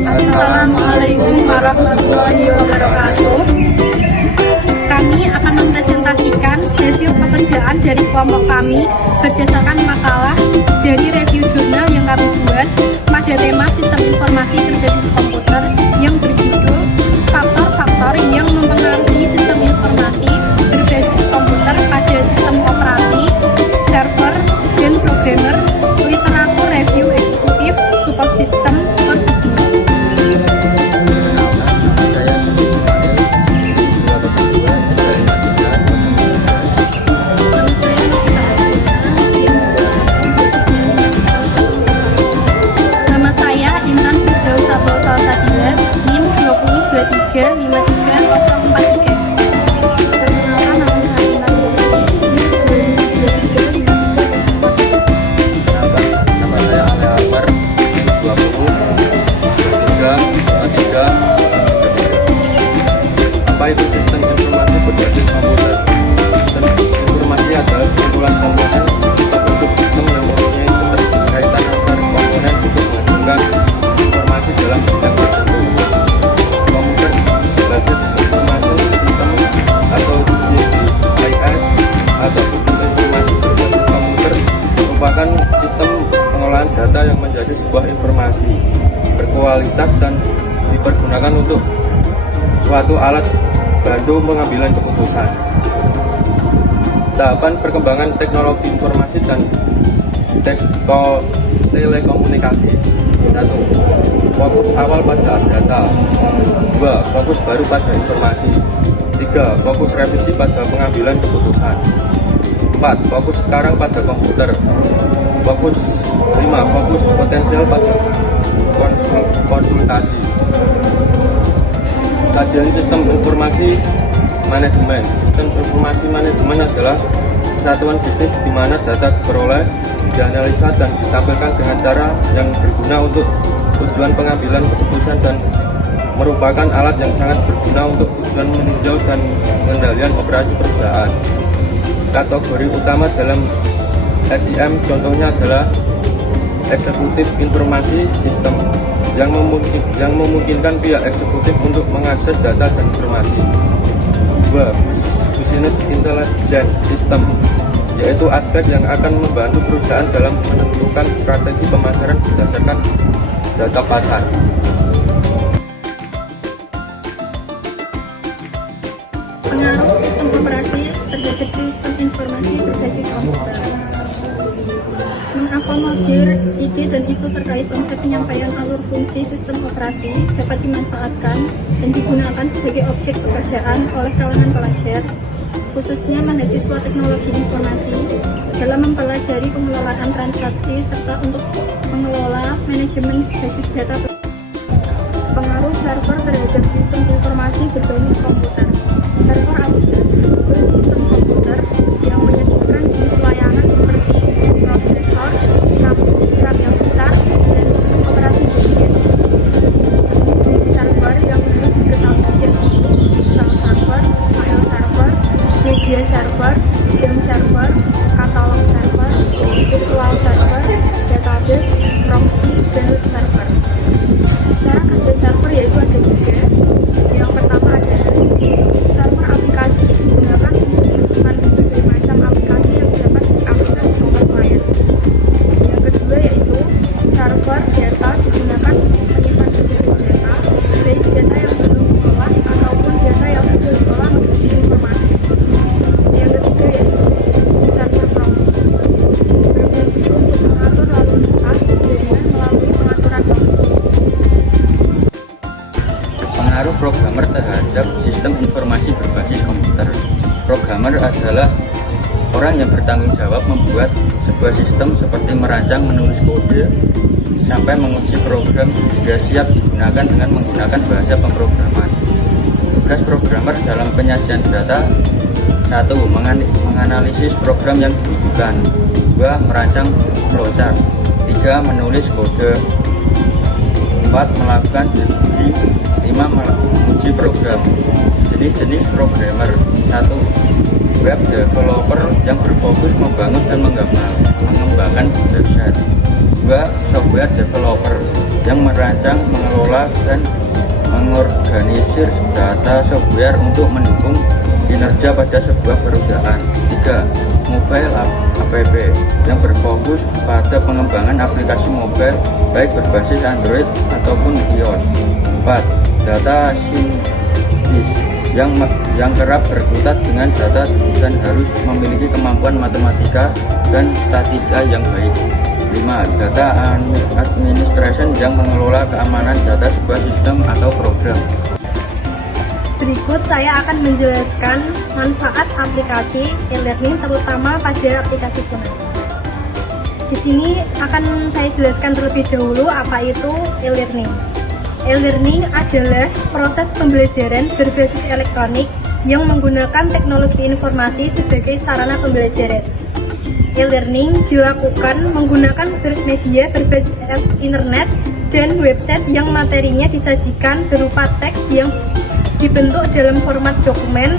Assalamualaikum warahmatullahi wabarakatuh. Kami akan mempresentasikan hasil pekerjaan dari kelompok kami berdasarkan makalah dari review jurnal yang kami buat pada tema sistem informasi berbasis komputer yang berjudul faktor-faktor yang mempengaruhi sistem informasi berbasis komputer pada sistem operasi, server, dan programmer, literatur review eksekutif, support system, for business. Nama saya Intan Firdaus Abdul Sadia, NIM 202353043. Perkenalkan, nama saya Intan Nama saya Ale Akbar, 20 23 Apa itu sistem informasi berbasis komputer? Sistem informasi adalah kumpulan komponen atau bentuk sistem yang mempunyai keterkaitan antar komponen untuk menghasilkan informasi dalam bidang tertentu. Komputer berbasis informasi sistem atau GIS atau sistem informasi berbasis komputer merupakan sistem pengolahan data yang menjadi sebuah informasi berkualitas dan dipergunakan untuk suatu alat bantu pengambilan keputusan. Tahapan perkembangan teknologi informasi dan telekomunikasi. 1. Fokus awal pada data. 2. Fokus baru pada informasi. 3. Fokus revisi pada pengambilan keputusan. 4. Fokus sekarang pada komputer. 5. Fokus potensial pada konsultasi. Kajian sistem informasi manajemen. Sistem informasi manajemen adalah kesatuan bisnis di mana data diperoleh, dianalisa, dan ditampilkan dengan cara yang berguna untuk tujuan pengambilan keputusan dan merupakan alat yang sangat berguna untuk tujuan meninjau dan pengendalian operasi perusahaan. Kategori utama dalam SIM contohnya adalah eksekutif informasi sistem yang memungkinkan pihak eksekutif untuk mengakses data dan informasi. 2. Business Intelligence System, yaitu aspek yang akan membantu perusahaan dalam menentukan strategi pemasaran berdasarkan data pasar. Pengaruh sistem operasi terhadap sistem informasi berbasis komputer. Mengakomodir ide dan isu terkait konsep penyampaian alur fungsi sistem operasi dapat dimanfaatkan dan digunakan sebagai objek pekerjaan oleh kalangan pelajar, khususnya mahasiswa teknologi informasi, dalam mempelajari pengelolaan transaksi serta untuk mengelola manajemen basis data. Pengaruh server terhadap sistem informasi berbasis komputer. Server adalah sistem komputer yang menyediakan jenis layanan seperti prosesor, RAM yang besar, dan sistem operasi bagian. Jenis server yang harus bertanggung jawab server, file server, media server, game server, katalog server, virtual server, database, proxy, dan web server. Cara kerja server yaitu ada 3. Yang pertama adalah server aplikasi, digunakan untuk menyimpan berbagai macam aplikasi yang dapat diakses oleh klien. Yang kedua yaitu server data, digunakan untuk menyimpan berbagai data, baik data yang belum diolah ataupun data yang sudah diolah menjadi informasi. Yang ketiga yaitu server proxy, berfungsi untuk mengatur lalu lintas jaringan melalui pengaturan proxy. Pengaruh programmer terhadap sistem informasi berbasis komputer. Programmer adalah orang yang bertanggung jawab membuat sebuah sistem seperti merancang, menulis kode, sampai menguji program hingga siap digunakan dengan menggunakan bahasa pemrograman. Tugas programmer dalam penyajian data: 1. Menganalisis program yang dibutuhkan. 2. Merancang flowchart. 3. Menulis kode. 4. Melakukan debuging. 5. Menguji program. Jenis-jenis programmer. 1. web developer yang berfokus membangun dan mengembangkan website. 2. Software developer yang merancang, mengelola, dan mengorganisir data software untuk mendukung kinerja pada sebuah perusahaan. 3. Mobile app yang berfokus pada pengembangan aplikasi mobile baik berbasis Android ataupun iOS. 4. Data scientist yang kerap berkutat dengan data dan harus memiliki kemampuan matematika dan statistika yang baik. 5. Data administration yang mengelola keamanan data sebuah sistem atau program. Berikut saya akan menjelaskan manfaat aplikasi e-learning terutama pada aplikasi Sunan. Di sini akan saya jelaskan terlebih dahulu apa itu e-learning. E-learning adalah proses pembelajaran berbasis elektronik yang menggunakan teknologi informasi sebagai sarana pembelajaran. E-learning dilakukan menggunakan media berbasis internet dan website yang materinya disajikan berupa teks yang dibentuk dalam format dokumen,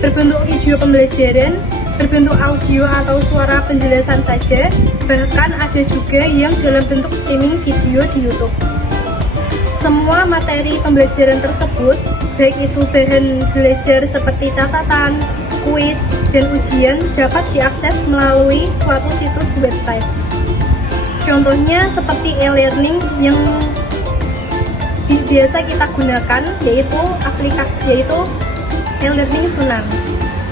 berbentuk video pembelajaran, berbentuk audio atau suara penjelasan saja, bahkan ada juga yang dalam bentuk streaming video di YouTube. Semua materi pembelajaran tersebut, baik itu bahan belajar seperti catatan, kuis, dan ujian dapat diakses melalui suatu situs website. Contohnya seperti e-learning yang biasa kita gunakan yaitu e-learning Sunan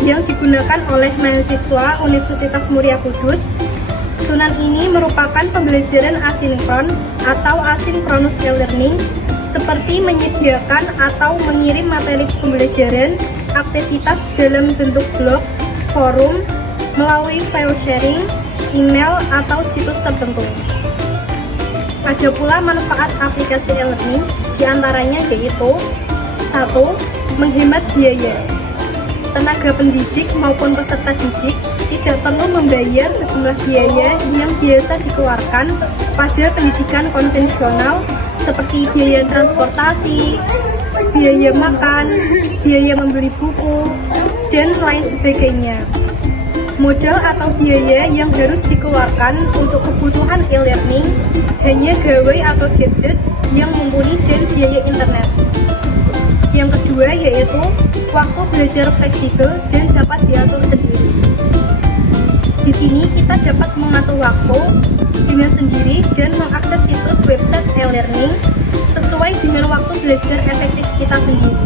yang digunakan oleh mahasiswa Universitas Muria Kudus. Sunan ini merupakan pembelajaran asinkron atau asinkronus e-learning seperti menyediakan atau mengirim materi pembelajaran, aktivitas dalam bentuk blog, forum, melalui file sharing, email, atau situs tertentu. Ada pula manfaat aplikasi e-learning, diantaranya yaitu 1. Menghemat biaya. Tenaga pendidik maupun peserta didik tidak perlu membayar sejumlah biaya yang biasa dikeluarkan pada pendidikan konvensional seperti biaya transportasi, biaya makan, biaya membeli buku, dan lain sebagainya. Modal atau biaya yang harus dikeluarkan untuk kebutuhan e-learning hanya gawai atau gadget yang mumpuni dan biaya internet. Yang kedua yaitu waktu belajar fleksibel dan dapat diatur sendiri. Di sini kita dapat mengatur waktu dengan sendiri dan mengakses situs website e-learning sesuai dengan waktu belajar efektif kita sendiri,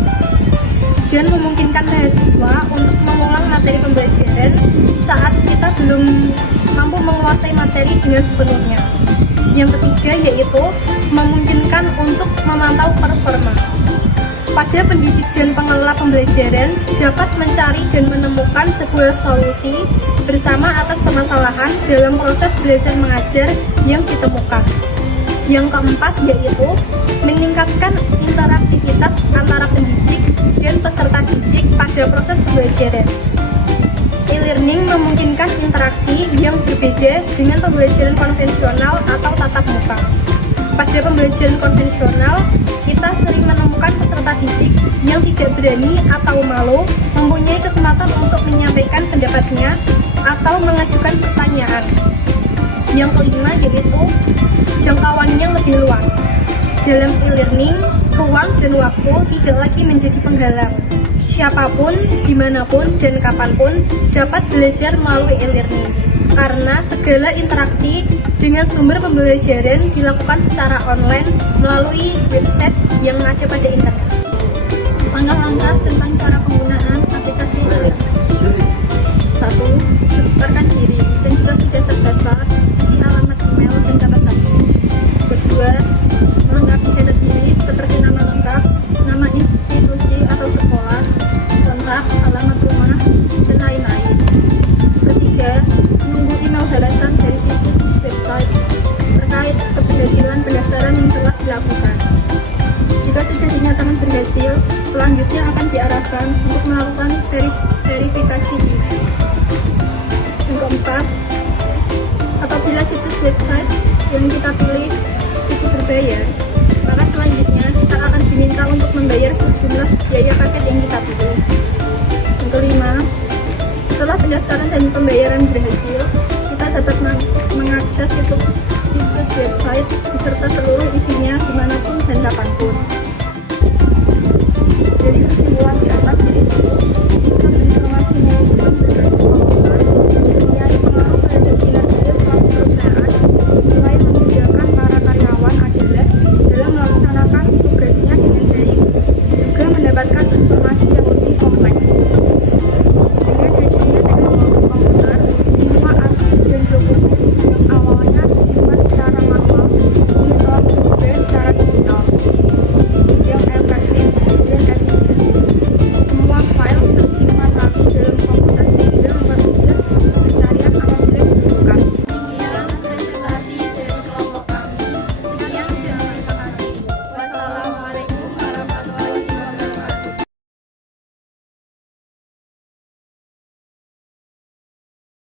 dan memungkinkan mahasiswa untuk mengulang materi pembelajaran saat kita belum mampu menguasai materi dengan sepenuhnya. Yang ketiga yaitu memungkinkan untuk memantau performa. Pada pendidik dan pengelola pembelajaran dapat mencari dan menemukan sebuah solusi bersama atas permasalahan dalam proses belajar mengajar yang ditemukan. Yang keempat yaitu meningkatkan interaktivitas antara pendidik dan peserta didik pada proses pembelajaran. E-learning memungkinkan interaksi yang berbeda dengan pembelajaran konvensional atau tatap muka. Pada pembelajaran konvensional, kita sering menemukan peserta didik yang tidak berani atau malu mempunyai kesempatan untuk menyampaikan pendapatnya atau mengajukan pertanyaan. Yang kelima yaitu jangkauannya lebih luas. Dalam e-learning, ruang dan waktu tidak lagi menjadi penghalang. Siapapun, dimanapun, dan kapanpun dapat belajar melalui e-learning, karena segala interaksi dengan sumber pembelajaran dilakukan secara online melalui website yang ada pada internet. Langkah-langkah tentang cara penggunaan aplikasi e-learning. 1. Daftarkan diri dan jika sudah terdaftar, isi alamat email dan kata sandi. Kedua, melengkapi data diri seperti nama lengkap, nama institusi atau sekolah, kontak, alamat rumah, dan lain-lain. Ketiga, menunggu email balasan dari situs website terkait keberhasilan pendaftaran yang telah dilakukan. Jika sudah dinyatakan berhasil, selanjutnya akan diarahkan untuk melakukan verifikasi email. Yang keempat, apabila situs website yang kita pilih itu berbayar, maka selanjutnya kita akan diminta untuk membayar sejumlah biaya paket yang kita pilih. Yang kelima, pendaftaran dan pembayaran berhasil, kita dapat mengakses situs website beserta seluruh isinya